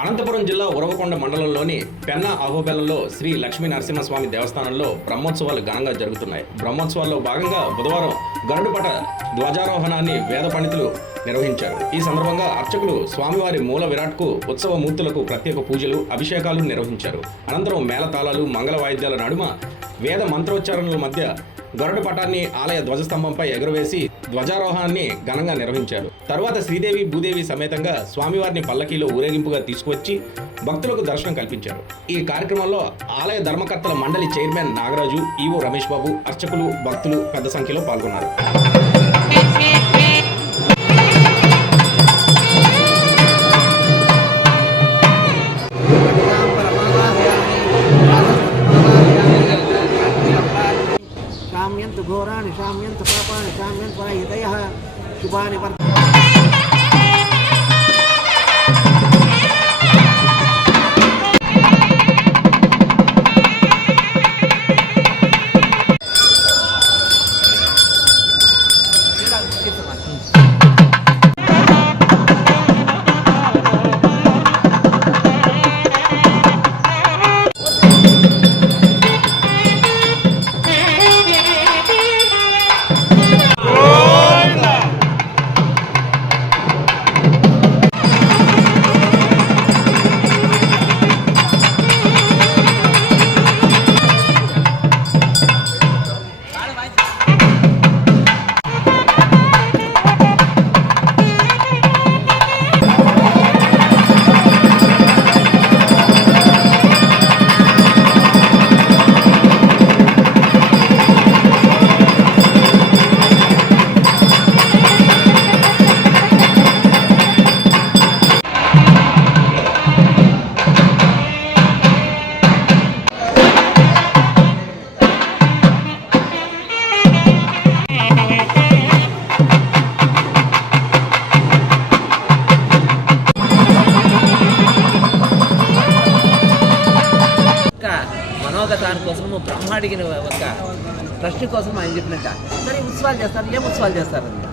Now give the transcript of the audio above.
అనంతపురం జిల్లా ఉరవకొండ మండలంలోని పెన్న అహోబెల్లంలో శ్రీ లక్ష్మీ నరసింహస్వామి దేవస్థానంలో బ్రహ్మోత్సవాలు ఘనంగా జరుగుతున్నాయి. బ్రహ్మోత్సవాల్లో భాగంగా బుధవారం గరుడుపట ధ్వజారోహణాన్ని వేద పండితులు నిర్వహించారు. ఈ సందర్భంగా అర్చకులు స్వామివారి మూల విరాట్కు ఉత్సవ మూర్తులకు ప్రత్యేక పూజలు, అభిషేకాలు నిర్వహించారు. అనంతరం మేళతాళాలు, మంగళ వాయిద్యాల నడుమ వేద మంత్రోచ్చారణల మధ్య గరుడ పటాన్ని ఆలయ ధ్వజస్తంభంపై ఎగురవేసి ధ్వజారోహణాన్ని ఘనంగా నిర్వహించారు. తరువాత శ్రీదేవి, భూదేవి సమేతంగా స్వామివారిని పల్లకీలో ఊరేగింపుగా తీసుకువచ్చి భక్తులకు దర్శనం కల్పించారు. ఈ కార్యక్రమంలో ఆలయ ధర్మకర్తల మండలి చైర్మన్ నాగరాజు, ఈవో రమేష్ బాబు, అర్చకులు, భక్తులు పెద్ద సంఖ్యలో పాల్గొన్నారు. శామ్యంతు ఘోరాణి శామ్యంతు పాపాని శామ్యంతు పరహితయః శుభాని మనోగతాని కోసం బ్రహ్మ అడిగిన ఒక ట్రస్ట్ కోసం ఆయన చెప్పినట్ట. సరే ఉత్సవాలు చేస్తారు, ఏం ఉత్సవాలు చేస్తారని